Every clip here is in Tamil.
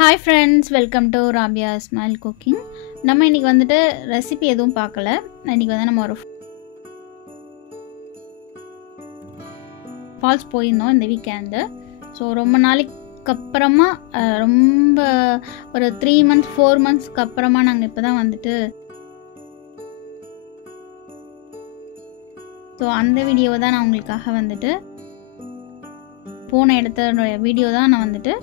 Hi friends, welcome to Rabiya ismail cooking. நம்ம இன்னைக்கு வந்துட்டு ரெசிபி எதுவும் பார்க்கல. இன்னைக்கு வந்து நம்ம ஒரு ஃபால்ஸ் போயிருந்தோம் இந்த வீக்கெண்ட். ஸோ ரொம்ப நாளைக்கு அப்புறமா ரொம்ப ஒரு 3 months 4 monthsக்கு அப்புறமா நாங்கள் இப்போ தான் வந்துட்டு ஸோ அந்த வீடியோவை தான் நான் உங்களுக்காக வந்துட்டு போன இடத்த வீடியோ தான் நான் வந்துட்டு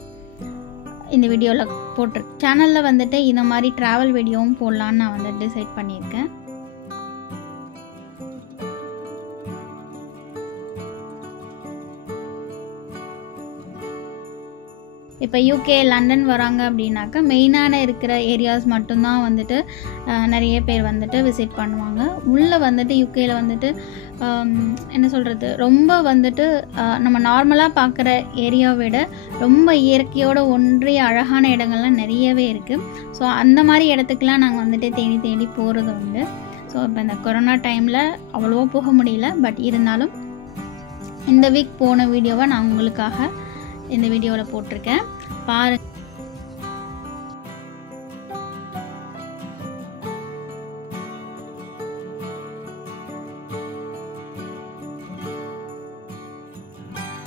இந்த வீடியோவில் போட்டிருக்கேன். சேனலில் வந்துட்டு இந்த மாதிரி ட்ராவல் வீடியோவும் போடலான்னு நான் வந்து டிசைட் பண்ணியிருக்கேன். இப்போ யூகே லண்டன் வராங்க அப்படின்னாக்கா மெயினான இருக்கிற ஏரியாஸ் மட்டும்தான் வந்துட்டு நிறைய பேர் வந்துட்டு விசிட் பண்ணுவாங்க. உள்ளே வந்துட்டு யூகேயில் வந்துட்டு என்ன சொல்கிறது, ரொம்ப வந்துட்டு நம்ம நார்மலாக பார்க்குற ஏரியாவை விட ரொம்ப இயற்கையோட ஒன்றிய அழகான இடங்கள்லாம் நிறையவே இருக்குது. ஸோ அந்த மாதிரி இடத்துக்குலாம் நாங்கள் வந்துட்டு தேடி தேடி போகிறது உண்டு. ஸோ இப்போ இந்த கொரோனா டைமில் அவ்வளோவா போக முடியல. பட் இருந்தாலும் இந்த வீக் போன வீடியோவை நான் உங்களுக்காக இந்த வீடியோவில் போட்டிருக்கேன், பாருங்க.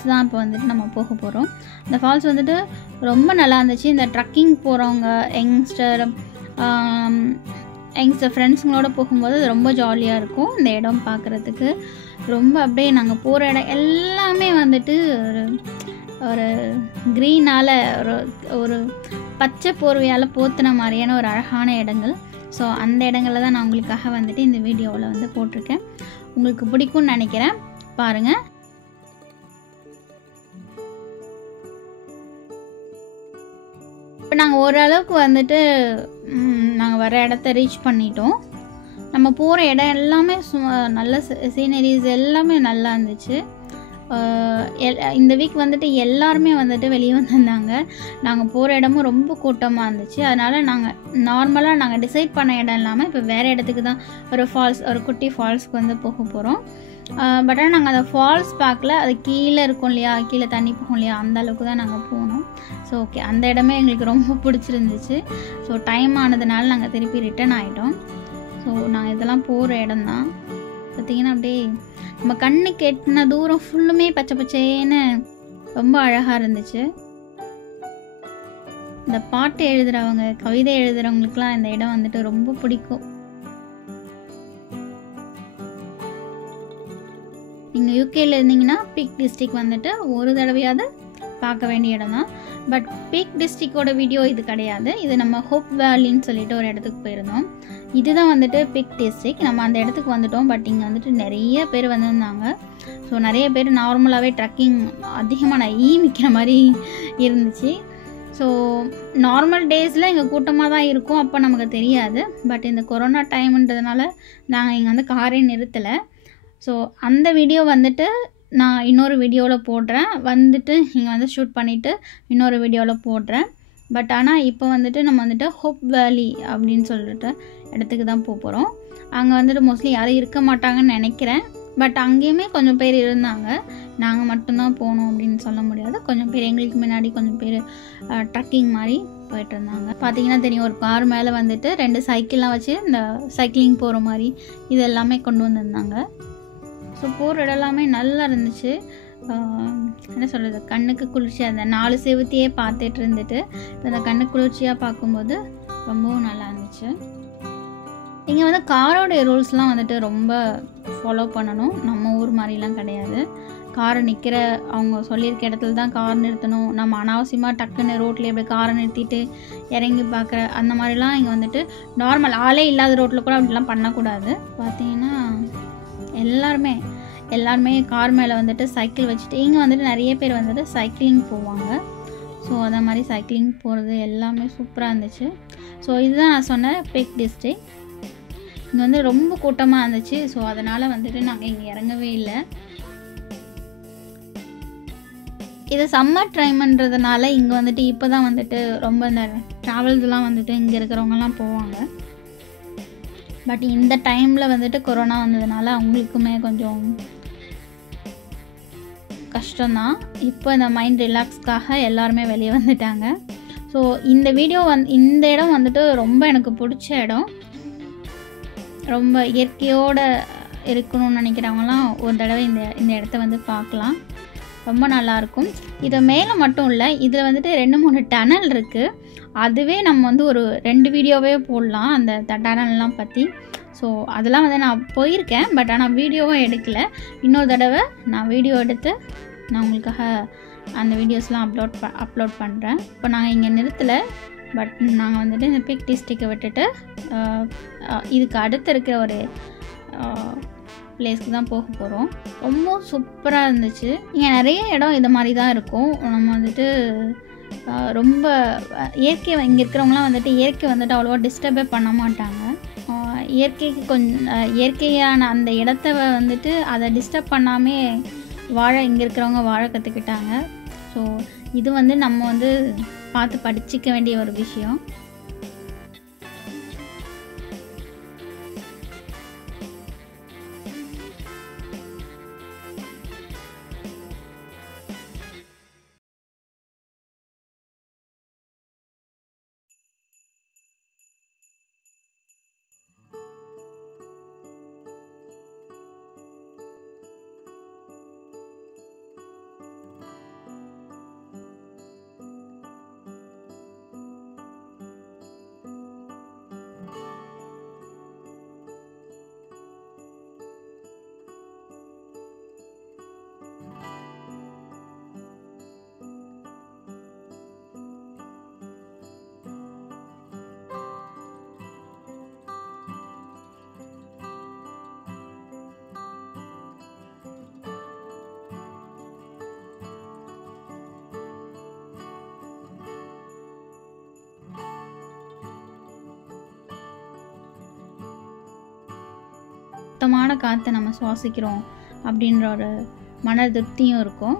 தான் இப்போ வந்துட்டு நம்ம போக போகிறோம். இந்த ஃபால்ஸ் வந்துட்டு ரொம்ப நல்லா இருந்துச்சு. இந்த ட்ரக்கிங் போகிறவங்க யங்ஸ்டர் ஃப்ரெண்ட்ஸுங்களோட போகும்போது அது ரொம்ப ஜாலியாக இருக்கும். இந்த இடம் பார்க்குறதுக்கு ரொம்ப அப்படியே நாங்கள் போகிற இடம் எல்லாமே வந்துட்டு ஒரு க்ரீனால் ஒரு பச்சை போர்வையால் போத்துன மாதிரியான ஒரு அழகான இடங்கள். ஸோ அந்த இடங்களில் தான் நான் உங்களுக்காக வந்துட்டு இந்த வீடியோவில் வந்து போட்டிருக்கேன். உங்களுக்கு பிடிக்கும்னு நினைக்கிறேன், பாருங்கள். இப்போ நாங்கள் ஓரளவுக்கு வந்துட்டு நாங்கள் வர இடத்த ரீச் பண்ணிட்டோம். நம்ம போகிற இடம் எல்லாமே நல்ல சீனரிஸ் எல்லாமே நல்லா இருந்துச்சு. இந்த வீக் வந்துட்டு எல்லாருமே வந்துட்டு வெளியே வந்திருந்தாங்க. நாங்கள் போகிற இடமும் ரொம்ப கூட்டமாக இருந்துச்சு. அதனால் நாங்கள் நார்மலாக நாங்கள் டிசைட் பண்ண இடம் இல்லாமல் இப்போ வேறு இடத்துக்கு தான் ஒரு குட்டி ஃபால்ஸ்க்கு வந்து போக போகிறோம். பட் ஆனால் நாங்கள் அந்த ஃபால்ஸ் பார்க்கல, அது கீழே இருக்கும் இல்லையா, கீழே தண்ணி போகும் இல்லையா, அந்த அளவுக்கு தான் நாங்கள் போனோம். ஸோ ஓகே, அந்த இடமே எங்களுக்கு ரொம்ப பிடிச்சிருந்துச்சு. ஸோ டைம் ஆனதுனால நாங்கள் திருப்பி ரிட்டர்ன் ஆகிட்டோம். ஸோ நாங்கள் இதெல்லாம் போகிற இடம் தான் பார்த்திங்கன்னா அப்படியே நம்ம கண்ணுக்கு எட்டின தூரம் ஃபுல்லுமே பச்சை பச்சேன்னு ரொம்ப அழகாக இருந்துச்சு. இந்த பாட்டு எழுதுகிறவங்க, கவிதை எழுதுகிறவங்களுக்குலாம் இந்த இடம் வந்துட்டு ரொம்ப பிடிக்கும். நீங்கள் யூகேயில் இருந்தீங்கன்னா பீக் டிஸ்ட்ரிக்ட் வந்துட்டு ஒரு தடவையாவது பார்க்க வேண்டிய இடம் தான். பட் பீக் டிஸ்ட்ரிக்டோட வீடியோ இது கிடையாது. இது நம்ம ஹோப் வேலின்னு சொல்லிட்டு ஒரு இடத்துக்கு போயிருந்தோம். இதுதான் வந்துட்டு பீக் டிஸ்ட்ரிக்ட். நம்ம அந்த இடத்துக்கு வந்துட்டோம். பட் இங்கே வந்துட்டு நிறைய பேர் வந்திருந்தாங்க. ஸோ நிறைய பேர் நார்மலாகவே ட்ரக்கிங் அதிகமாக மிக்கிற மாதிரி இருந்துச்சு. ஸோ நார்மல் டேஸில் இங்கே கூட்டமாக தான் இருக்கும், அப்போ நமக்கு தெரியாது. பட் இந்த கொரோனா டைம்ன்றதுனால நாங்கள் இங்கே வந்து காரே நிறுத்தலை. ஸோ அந்த வீடியோ வந்துட்டு நான் இன்னொரு வீடியோவில் போடுறேன். வந்துட்டு இங்கே வந்து ஷூட் பண்ணிவிட்டு இன்னொரு வீடியோவில் போடுறேன். பட் ஆனால் இப்போ வந்துட்டு நம்ம வந்துட்டு ஹோப் வேலி அப்படின்னு சொல்லிட்டு இடத்துக்கு தான் போகிறோம். அங்கே வந்துட்டு மோஸ்ட்லி யாரும் இருக்க மாட்டாங்கன்னு நினைக்கிறேன். பட் அங்கேயுமே கொஞ்சம் பேர் இருந்தாங்க. நாங்கள் மட்டும்தான் போனோம் அப்படின்னு சொல்ல முடியாது. கொஞ்சம் பேர் எங்களுக்கு முன்னாடி கொஞ்சம் பேர் ட்ரக்கிங் மாதிரி போயிட்டு இருந்தாங்க. பார்த்தீங்கன்னா தெரியும், ஒரு கார் மேலே வந்துட்டு 2 சைக்கிள்லாம் வச்சு இந்த சைக்கிளிங் போகிற மாதிரி இது எல்லாமே கொண்டு வந்திருந்தாங்க. ஸோ போகிற இடம் எல்லாமே நல்லா இருந்துச்சு. என்ன சொல்கிறது, கண்ணுக்கு குளிர்ச்சியாக அந்த 4 செவத்தையே பார்த்துட்டு இருந்துட்டு அந்த கண்ணுக்கு குளிர்ச்சியாக பார்க்கும்போது ரொம்பவும் நல்லா இருந்துச்சு. இங்கே வந்து காரோடைய ரூல்ஸ்லாம் வந்துட்டு ரொம்ப ஃபாலோ பண்ணணும். நம்ம ஊர் மாதிரிலாம் கிடையாது. காரை நிற்கிற அவங்க சொல்லியிருக்க இடத்துல தான் கார் நிறுத்தணும். நம்ம அனாவசியமாக டக்குன்னு ரோட்டில் எப்படி காரை நிறுத்திட்டு இறங்கி பார்க்குற அந்த மாதிரிலாம் இங்கே வந்துட்டு நார்மல் ஆளே இல்லாத ரோட்டில் கூட அப்படிலாம் பண்ணக்கூடாது. பார்த்தீங்கன்னா எல்லாருமே கார் மேலே வந்துட்டு சைக்கிள் வச்சுட்டு இங்கே வந்துட்டு நிறைய பேர் வந்துட்டு சைக்கிளிங் போவாங்க. ஸோ அதை மாதிரி சைக்கிளிங் போகிறது எல்லாமே சூப்பராக இருந்துச்சு. ஸோ இதுதான் நான் சொன்ன பீக் டிஸ்ட்ரிக்ட். இங்கே வந்து ரொம்ப கூட்டமாக இருந்துச்சு. ஸோ அதனால் வந்துட்டு நாங்கள் இங்கே இறங்கவே இல்லை. இது சம்மர் டைம்ன்றதுனால இங்கே வந்துட்டு இப்போ தான் வந்துட்டு ரொம்ப இந்த ட்ராவல்ஸ்லாம் வந்துட்டு இங்கே இருக்கிறவங்கலாம் போவாங்க. பட் இந்த டைமில் வந்துட்டு கொரோனா வந்ததுனால அவங்களுக்குமே கொஞ்சம் கஷ்டம்தான். இப்போ இந்த மைண்ட் ரிலாக்ஸ்க்காக எல்லாருமே வெளியே வந்துட்டாங்க. ஸோ இந்த வீடியோ இந்த இடம் வந்துட்டு ரொம்ப எனக்கு பிடிச்ச இடம். ரொம்ப இயற்கையோடு இருக்கணும்னு நினைக்கிறவங்களாம் ஒரு தடவை இந்த இடத்த வந்து பார்க்கலாம். ரொம்ப நல்லாயிருக்கும். இது மேலே மட்டும் இல்லை, இதில் வந்துட்டு 2-3 டனல் இருக்குது. அதுவே நம்ம வந்து ஒரு 2 வீடியோவே போடலாம் அந்த டனல்லாம் பற்றி. ஸோ அதெல்லாம் வந்து நான் போயிருக்கேன், பட் ஆனால் வீடியோவும் எடுக்கலை. இன்னொரு தடவை நான் வீடியோ எடுத்து நான் உங்களுக்காக அந்த வீடியோஸ்லாம் அப்லோட் பண்ணுறேன். இப்போ நாங்கள் இங்கே நிறுத்தலை, பட் நாங்கள் வந்துட்டு இந்த பீக் டிஸ்ட்ரிக்டை விட்டுட்டு இதுக்கு அடுத்து இருக்கிற ஒரு பிளேஸ்க்கு தான் போக போகிறோம். ரொம்ப சூப்பராக இருந்துச்சு. இங்கே நிறைய இடம் இது மாதிரி தான் இருக்கும். நம்ம வந்துட்டு ரொம்ப இயற்கை இங்கே இருக்கிறவங்களாம் வந்துட்டு இயற்கை வந்துட்டு அவ்வளோவா டிஸ்டர்பே பண்ண மாட்டாங்க. இயற்கைக்கு இயற்கையான அந்த இடத்த வந்துட்டு அதை டிஸ்டர்ப் பண்ணாமல் இங்கே இருக்கிறவங்க வாழ கற்றுக்கிட்டாங்க. ஸோ இது வந்து நம்ம வந்து பார்த்து படிச்சிக்க வேண்டிய ஒரு விஷயம். சுத்தமான காற்றை நம்ம சுவாசிக்கிறோம் அப்படின்ற ஒரு மன திருப்தியும் இருக்கும்.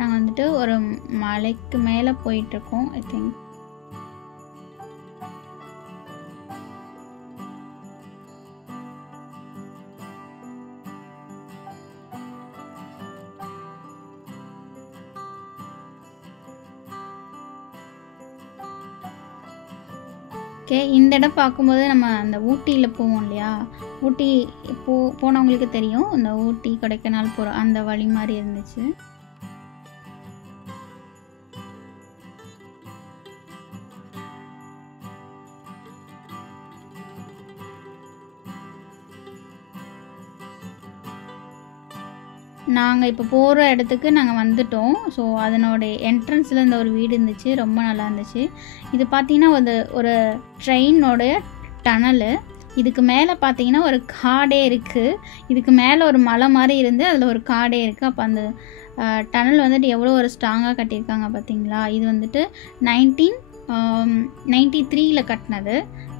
நாங்கள் வந்துட்டு ஒரு மலைக்கு மேலே போயிட்டுருக்கோம். ஐ திங்க் இந்த இடம் பார்க்கும்போது நம்ம அந்த ஊட்டியில் போவோம் இல்லையா, ஊட்டி போனவங்களுக்கு தெரியும். இந்த ஊட்டி கொடைக்கானல் போகிற அந்த வழி மாதிரி இருந்துச்சு. நாங்கள் இப்போ போகிற இடத்துக்கு நாங்கள் வந்துட்டோம். ஸோ அதனோட என்ட்ரன்ஸில் இந்த ஒரு வீடு இருந்துச்சு, ரொம்ப நல்லா இருந்துச்சு. இது பார்த்திங்கன்னா ஒரு ட்ரெயினோடைய டனலு. இதுக்கு மேலே பார்த்தீங்கன்னா ஒரு காடே இருக்குது. இதுக்கு மேலே ஒரு மலை மாதிரி இருந்து அதில் ஒரு காடே இருக்குது. அப்போ அந்த டனல் வந்துட்டு எவ்வளோ ஒரு ஸ்ட்ராங்காக கட்டியிருக்காங்க பார்த்தீங்களா. இது வந்துட்டு 1993 கட்டினது.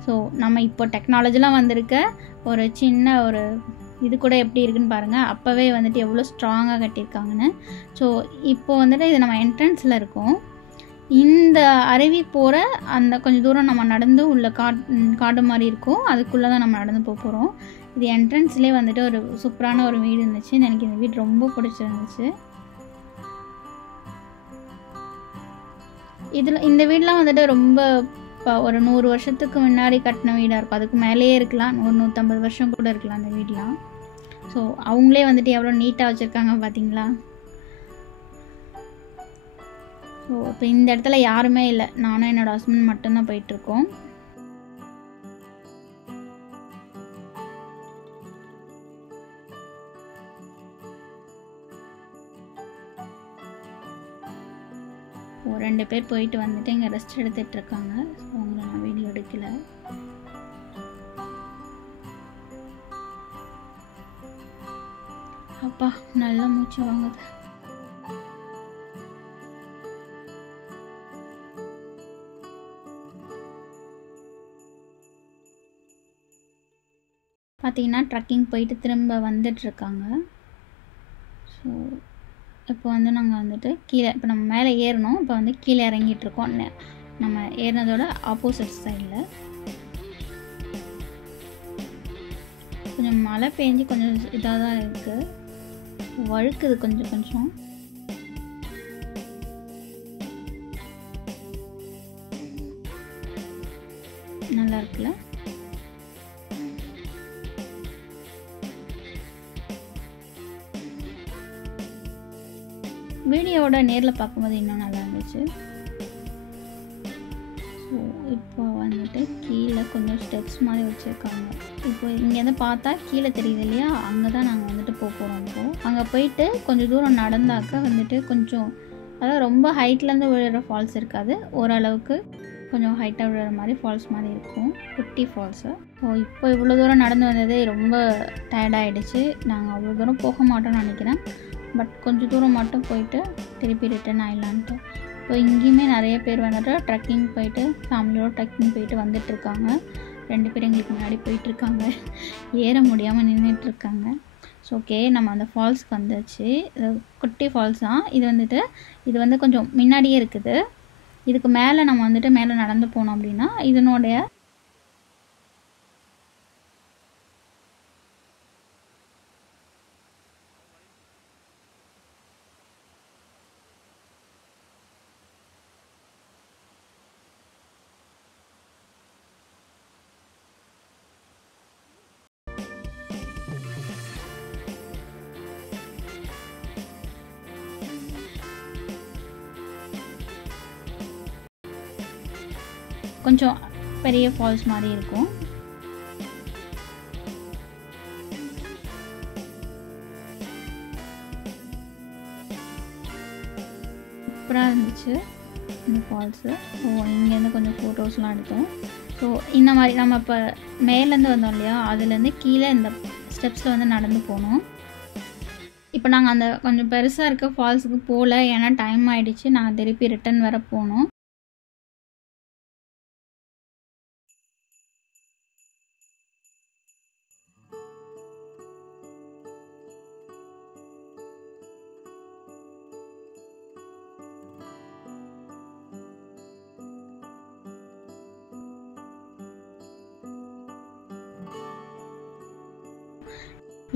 ஸோ நம்ம இப்போ டெக்னாலஜிலாம் வந்திருக்க ஒரு சின்ன ஒரு இது கூட எப்படி இருக்குன்னு பாருங்கள். அப்போவே வந்துட்டு எவ்வளோ ஸ்ட்ராங்காக கட்டியிருக்காங்கன்னு. ஸோ இப்போ வந்துட்டு இது நம்ம என்ட்ரன்ஸில் இருக்கோம். இந்த அருவி போகிற அந்த கொஞ்சம் தூரம் நம்ம நடந்து உள்ள காடு மாதிரி இருக்கும், அதுக்குள்ளே தான் நம்ம நடந்து போகிறோம். இது என்ட்ரன்ஸ்லேயே வந்துட்டு ஒரு சூப்பரான ஒரு வீடு இருந்துச்சு. எனக்கு இந்த வீடு ரொம்ப பிடிச்சிருந்துச்சு. இந்த வீடெலாம் வந்துட்டு ரொம்ப ஒரு 100 வருஷத்துக்கு முன்னாடி கட்டின வீடாக இருக்கும். அதுக்கு மேலேயே இருக்கலாம், 150 வருஷம் கூட இருக்கலாம் அந்த வீடெலாம். ஸோ அவங்களே வந்துட்டு எவ்வளோ நீட்டாக வச்சுருக்காங்க பார்த்தீங்களா. ஸோ இப்போ இந்த இடத்துல யாருமே இல்லை, நானும் என்னோடய ஹஸ்பண்ட் மட்டும்தான் போயிட்டுருக்கோம். ஒரு 2 பேர் போயிட்டு வந்துட்டு இங்கே ரெஸ்ட் எடுத்துகிட்ருக்காங்க. ஸோ அவங்கள நான் வீடியோ எடுக்கலை. அப்பா நல்லா மூச்சு வாங்குது. பார்த்தீங்கன்னா ட்ரக்கிங் போயிட்டு திரும்ப வந்துட்டுருக்காங்க. ஸோ இப்போ வந்து நாங்கள் வந்துட்டு கீழே, இப்போ நம்ம மேலே ஏறணும், இப்போ வந்து கீழே இறங்கிட்டுருக்கோம். நம்ம ஏறினதோட ஆப்போசிட் சைடில் கொஞ்சம் மழை பெஞ்சு கொஞ்சம் இதாக தான் இருக்குது, வழுக்குது கொஞ்சம். நல்லா இருக்குல்ல. வீடியோவோட நேரில் பார்க்கும்போது இன்னும் நல்லா இருந்துச்சு. ஸோ இப்போ வந்துட்டு கீழே கொஞ்சம் ஸ்டெப்ஸ் மாதிரி வச்சுருக்காங்க. இப்போ இங்கேருந்து பார்த்தா கீழே தெரியுது இல்லையா, அங்கே தான் நாங்கள் வந்துட்டு போகிறோம். இப்போது அங்கே போயிட்டு கொஞ்சம் தூரம் நடந்தாக்க வந்துட்டு கொஞ்சம், அதாவது ரொம்ப ஹைட்லேருந்து விழுற ஃபால்ஸ் இருக்காது, ஓரளவுக்கு கொஞ்சம் ஹைட்டாக விழுற மாதிரி ஃபால்ஸ் மாதிரி இருக்கும், குட்டி ஃபால்ஸு. ஸோ இப்போ இவ்வளோ தூரம் நடந்து வந்தது ரொம்ப டயர்டாகிடுச்சு. நாங்கள் அவ்வளோ தூரம் போக மாட்டோம்னு நினைக்கிறேன். பட் கொஞ்சம் தூரம் மட்டும் போயிட்டு திருப்பி ரிட்டர்ன் ஆகிடலான்ட்டு. ஸோ இங்கேயுமே நிறைய பேர் வந்துட்டு ட்ரெக்கிங் போயிட்டு, ஃபேமிலியோட ட்ரெக்கிங் போயிட்டு வந்துட்டுருக்காங்க. 2 பேர் எங்களுக்கு முன்னாடி போயிட்டுருக்காங்க, ஏற முடியாமல் நின்றுட்டுருக்காங்க. ஸோ ஓகே, நம்ம அந்த ஃபால்ஸ்க்கு வந்துச்சு. இது குட்டி ஃபால்ஸ் தான். இது வந்து கொஞ்சம் முன்னாடியே இருக்குது. இதுக்கு மேலே நம்ம வந்துட்டு மேலே நடந்து போனோம் அப்படின்னா இதனுடைய கொஞ்சம் பெரிய ஃபால்ஸ் மாதிரி இருக்கும். சூப்பராக இருந்துச்சு இந்த ஃபால்ஸு. ஸோ இங்கேருந்து கொஞ்சம் ஃபோட்டோஸ்லாம் எடுத்தோம். ஸோ இந்த மாதிரி நம்ம இப்போ மேலேருந்து வந்தோம் இல்லையா, அதுலேருந்து கீழே இந்த ஸ்டெப்ஸில் வந்து நடந்து போனோம். இப்போ நாங்கள் அந்த கொஞ்சம் பெருசாக இருக்க ஃபால்ஸுக்கு போகல, ஏன்னா டைம் ஆகிடுச்சு. நாங்கள் திருப்பி ரிட்டன் வர போனோம்.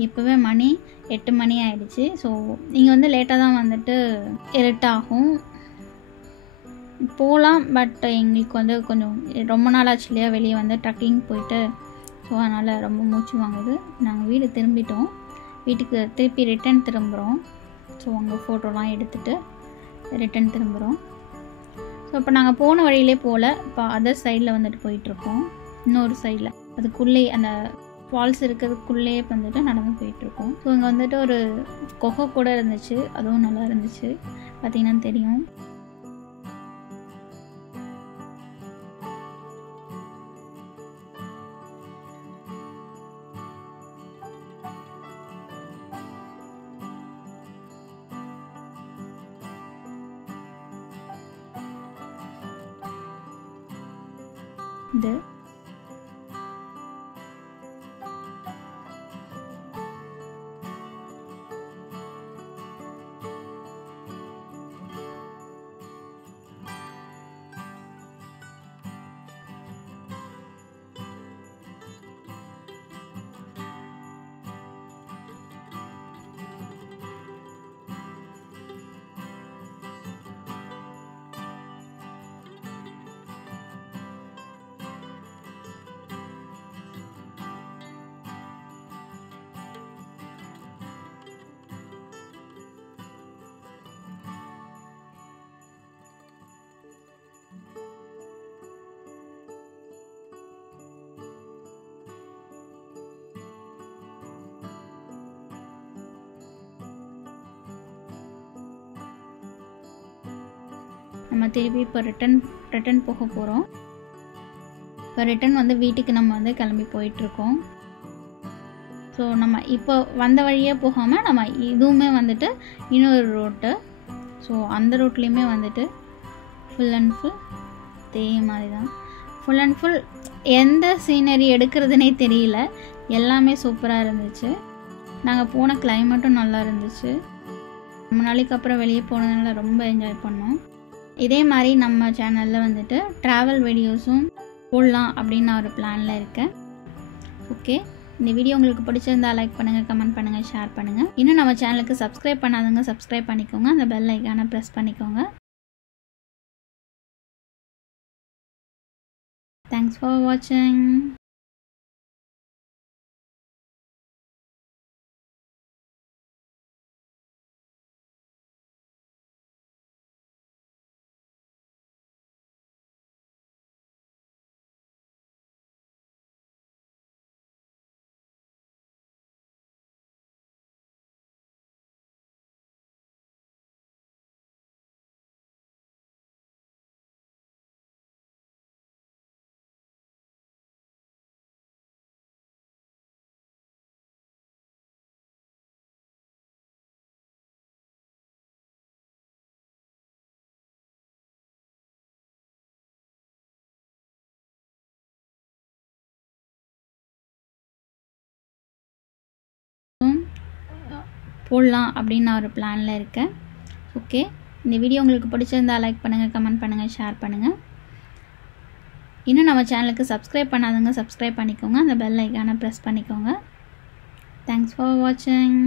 இப்போவே மணி 8 மணி ஆகிடுச்சு. ஸோ இங்கே வந்து லேட்டாக தான் வந்துட்டு இருட்டாகும். போகலாம், பட் எங்களுக்கு வந்து கொஞ்சம் ரொம்ப நாள் ஆச்சு இல்லையா வெளியே வந்து ட்ரக்கிங் போயிட்டு. ஸோ அதனால் ரொம்ப மூச்சு வாங்குது. நாங்கள் வீடு திரும்பிட்டோம். வீட்டுக்கு திருப்பி ரிட்டன் திரும்புகிறோம். ஸோ அங்கே ஃபோட்டோலாம் எடுத்துகிட்டு ரிட்டன் திரும்புகிறோம். ஸோ இப்போ நாங்கள் போன வழியிலே போகல, இப்போ அதர் சைடில் வந்துட்டு போயிட்டுருக்கோம். இன்னொரு சைடில் அதுக்குள்ளே அந்த ஃபால்ஸ் இருக்கிறதுக்குள்ளே வந்துட்டு நடந்து போயிட்டுருக்கோம். ஸோ இங்கே வந்துட்டு ஒரு குகை கூட இருந்துச்சு, அதுவும் நல்லா இருந்துச்சு, பார்த்திங்கன்னா தெரியும். இது நம்ம திருப்பி இப்போ ரிட்டன் போக போகிறோம். இப்போ ரிட்டன் வந்து வீட்டுக்கு நம்ம வந்து கிளம்பி போயிட்டுருக்கோம். ஸோ நம்ம இப்போ வந்த வழியே போகாமல் நம்ம இதுவுமே வந்துட்டு இன்னொரு ரோட்டு. ஸோ அந்த ரோட்லேயுமே வந்துட்டு ஃபுல் அண்ட் ஃபுல் இதே மாதிரி தான். ஃபுல் அண்ட் ஃபுல் எந்த சீனரி எடுக்கிறதுனே தெரியல, எல்லாமே சூப்பராக இருந்துச்சு. நாங்கள் போன கிளைமேட்டும் நல்லா இருந்துச்சு. ரொம்ப நாளைக்கு அப்புறம் வெளியே போனதுனால ரொம்ப என்ஜாய் பண்ணோம். இதே மாதிரி நம்ம சேனலில் வந்துட்டு ட்ராவல் வீடியோஸும் போடலாம் அப்படின்னு நான் ஒரு பிளானில் இருக்கேன். ஓகே, இந்த வீடியோ உங்களுக்கு பிடிச்சிருந்தா லைக் பண்ணுங்கள், கமெண்ட் பண்ணுங்கள், ஷேர் பண்ணுங்கள். இன்னும் நம்ம சேனலுக்கு சப்ஸ்கிரைப் பண்ணாதவங்க சப்ஸ்கிரைப் பண்ணிக்கோங்க, அந்த பெல் ஐக்கானை ப்ரெஸ் பண்ணிக்கோங்க. தேங்க்ஸ். தேங்க்ஸ் ஃபார் வாட்சிங். போடலாம் அப்படின்னு நான் ஒரு பிளானில் இருக்கேன். ஓகே, இந்த வீடியோ உங்களுக்கு பிடிச்சிருந்தால் லைக் பண்ணுங்கள், கமெண்ட் பண்ணுங்கள், ஷேர் பண்ணுங்கள். இன்னும் நம்ம சேனலுக்கு சப்ஸ்கிரைப் பண்ணாதவங்க சப்ஸ்கிரைப் பண்ணிக்கோங்க, அந்த பெல் ஐக்கானை ப்ரெஸ் பண்ணிக்கோங்க. தேங்க்ஸ் ஃபார் வாட்சிங்.